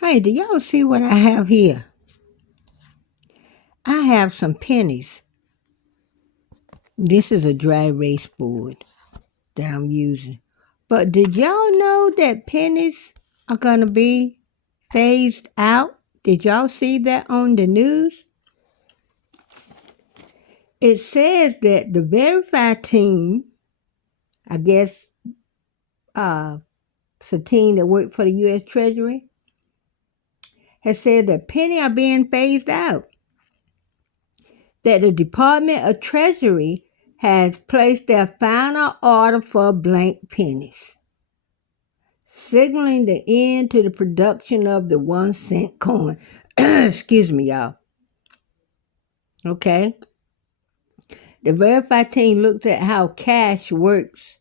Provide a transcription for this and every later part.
Hey, do y'all see what I have here? I have some pennies. This is a dry erase board that I'm using. But did y'all know that pennies are going to be phased out? Did y'all see that on the news? It says that the verified team, I guess it's a team that worked for the US Treasury, has said that pennies are being phased out. That the Department of Treasury has placed their final order for blank pennies, signaling the end to the production of the 1 cent coin. Excuse me, y'all. Okay? The verified team looks at how cash works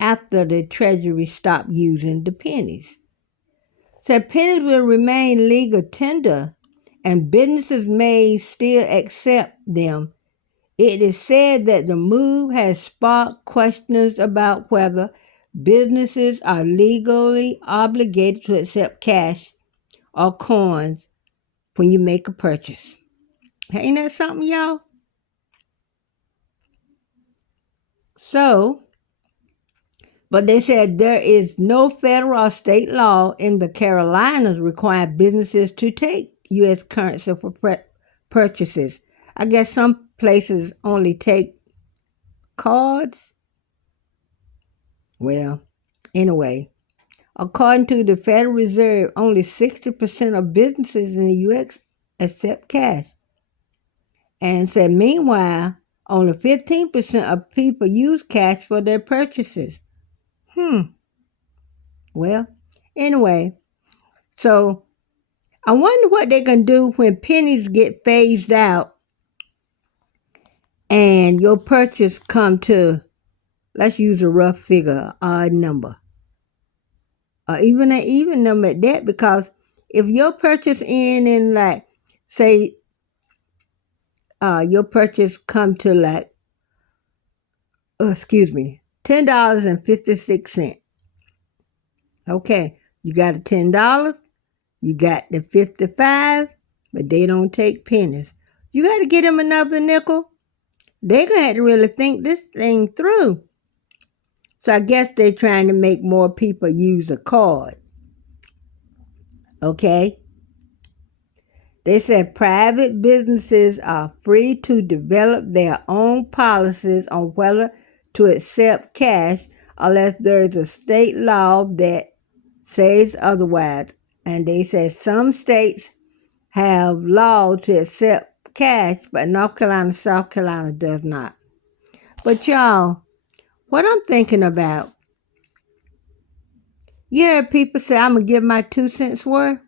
after the Treasury stopped using the pennies. Said pennies will remain legal tender and businesses may still accept them. It is said that the move has sparked questions about whether businesses are legally obligated to accept cash or coins when you make a purchase. Ain't that something, y'all? But they said there is no federal or state law in the Carolinas requiring businesses to take U.S. currency for purchases. I guess some places only take cards. Well, anyway, according to the Federal Reserve, only 60% of businesses in the U.S. accept cash. And said, meanwhile, only 15% of people use cash for their purchases. Well, anyway, so I wonder what they're going to do when pennies get phased out and your purchase come to, let's use a rough figure, odd number. Or even an even number at that, because if your purchase in like, say, your purchase come to like, $10.56. Okay, you got a $10, you got the 55, but they don't take pennies. You got to get them another nickel. They're going to have to really think this thing through. So I guess they're trying to make more people use a card. Okay? They said private businesses are free to develop their own policies on whether to accept cash unless there is a state law that says otherwise. And they said some states have laws to accept cash, but North Carolina, South Carolina does not. But y'all, what I'm thinking about, you heard people say, I'm going to give my 2 cents worth.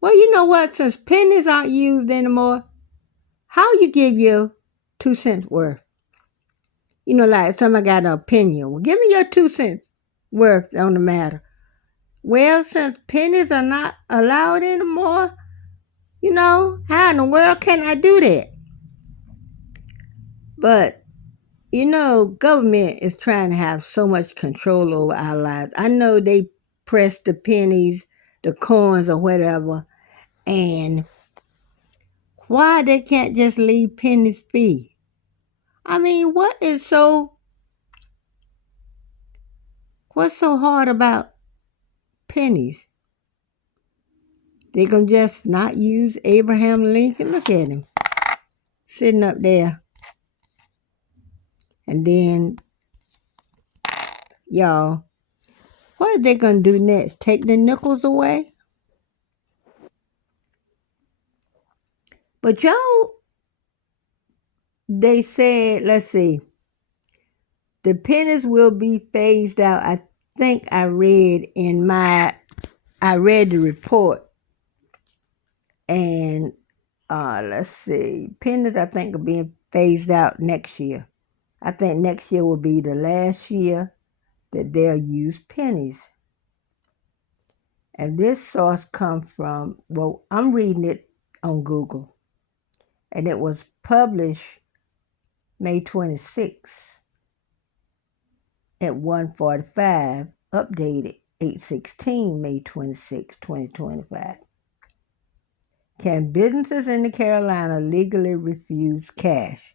Well, you know what? Since pennies aren't used anymore, how you give your 2 cents worth? You know, like somebody got an opinion. Well, give me your 2 cents worth on the matter. Well, since pennies are not allowed anymore, how in the world can I do that? But, government is trying to have so much control over our lives. I know they press the pennies, the coins, or whatever, and why they can't just leave pennies be? I mean, what's so hard about pennies? They gonna just not use Abraham Lincoln? Look at him sitting up there. And then, y'all, what are they gonna do next? Take the nickels away? But y'all, they said, let's see, the pennies will be phased out. I think I read the report, and let's see, pennies I think are being phased out next year. I think next year will be the last year that they'll use pennies. And this source comes from, well, I'm reading it on Google, and it was published May 26th at 1:45, updated 816, May 26, 2025. Can businesses in the Carolina legally refuse cash?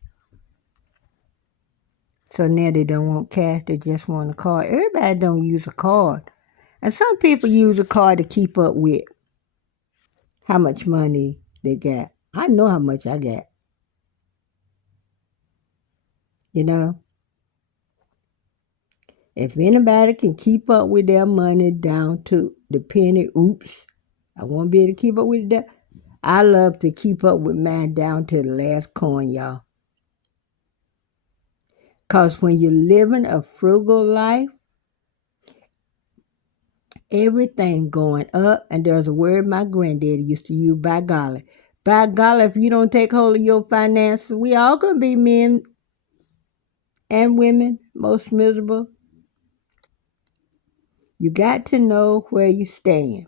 So now they don't want cash, they just want a card. Everybody don't use a card. And some people use a card to keep up with how much money they got. I know how much I got. You know? If anybody can keep up with their money down to the penny, oops, I won't be able to keep up with that. I love to keep up with mine down to the last coin, y'all. Because when you're living a frugal life, everything going up, and there's a word my granddaddy used to use, by golly. By golly, if you don't take hold of your finances, we all going to be men and women most miserable. You got to know where you stand.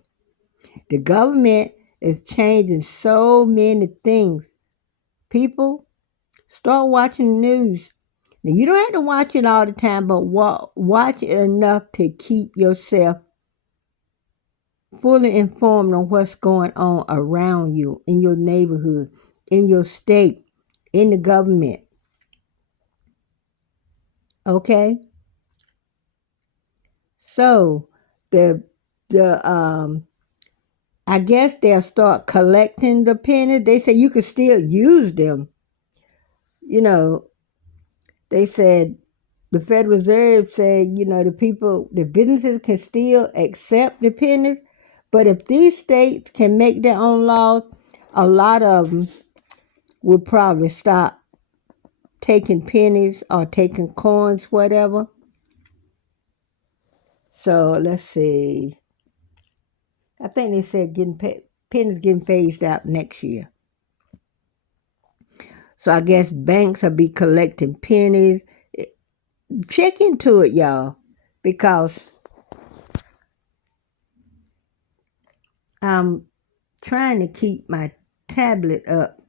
The government is changing so many things. People, start watching the news. Now, you don't have to watch it all the time, but watch it enough to keep yourself fully informed on what's going on around you, in your neighborhood, in your state, in the government. Okay? So, I guess they'll start collecting the pennies. They say you could still use them. You know, they said the Federal Reserve said, the businesses can still accept the pennies, but if these states can make their own laws, a lot of them will probably stop taking pennies or taking coins, whatever. So let's see. I think they said pennies getting phased out next year. So I guess banks will be collecting pennies. Check into it, y'all, because I'm trying to keep my tablet up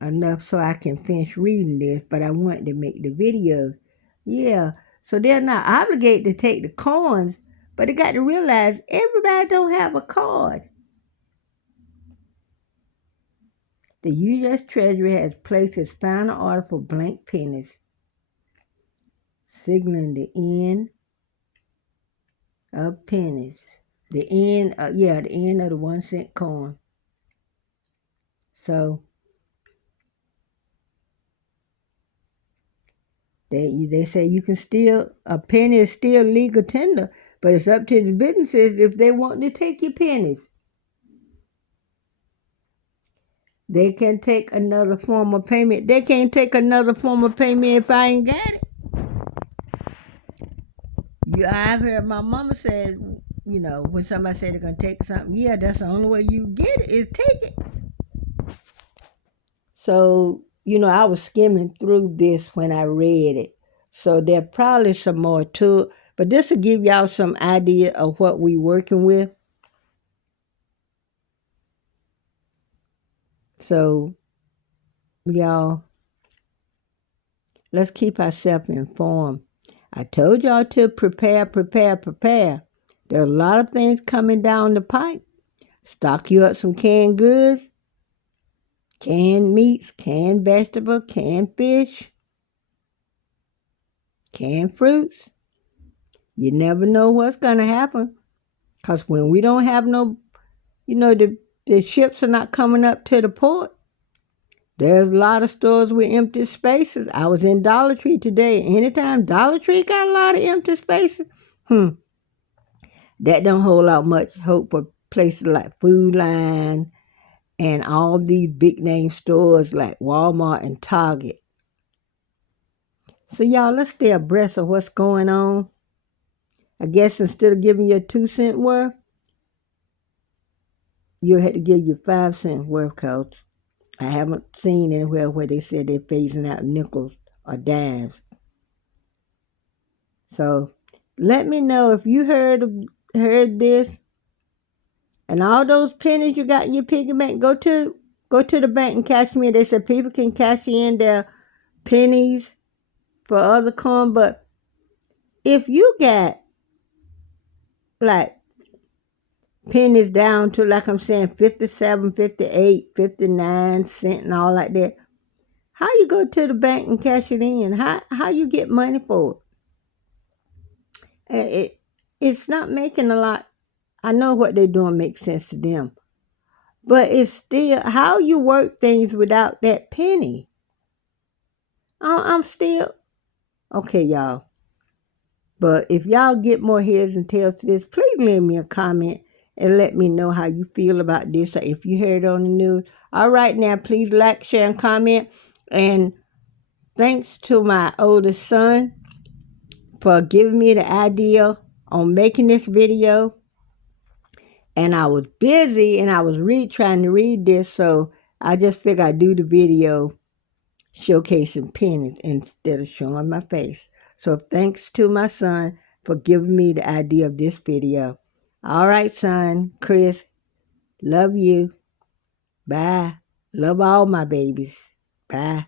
enough so I can finish reading this, but I want to make the video. Yeah, so they're not obligated to take the coins, but they got to realize everybody don't have a card. The US Treasury has placed its final order for blank pennies, signaling the end of pennies. The end of the 1 cent coin. So they say you can still, a penny is still legal tender, but it's up to the businesses if they want to take your pennies. They can take another form of payment. They can't take another form of payment if I ain't got it. I've heard my mama say, when somebody said they're going to take something, yeah, that's the only way you get it is take it. So, I was skimming through this when I read it. So there's probably some more to it. But this will give y'all some idea of what we working with. So, y'all, let's keep ourselves informed. I told y'all to prepare. There's a lot of things coming down the pipe. Stock you up some canned goods, canned meats, canned vegetables, canned fish, canned fruits. You never know what's going to happen. Because when we don't have no, the ships are not coming up to the port. There's a lot of stores with empty spaces. I was in Dollar Tree today. Anytime Dollar Tree got a lot of empty spaces, that don't hold out much hope for places like Food Line and all these big name stores like Walmart and Target. So y'all, let's stay abreast of what's going on. I guess instead of giving you a 2-cent worth, you'll have to give you 5 cents worth, because I haven't seen anywhere where they said they're phasing out nickels or dimes. So let me know if you heard this. And all those pennies you got in your piggy bank, go to the bank and cash me. They said people can cash in their pennies for other coin, but if you got like pennies down to, like I'm saying, 57, 58, 59 cents and all like that. How you go to the bank and cash it in? How you get money for it? It's not making a lot. I know what they're doing makes sense to them. But it's still how you work things without that penny. I'm still okay, y'all. But if y'all get more heads and tails to this, please leave me a comment and let me know how you feel about this or if you heard it on the news. All right, now please like, share, and comment. And thanks to my oldest son for giving me the idea on making this video. And I was busy and I was trying to read this, so I just figured I'd do the video showcasing pennies instead of showing my face. So thanks to my son for giving me the idea of this video. All right, son, Chris, love you. Bye. Love all my babies. Bye.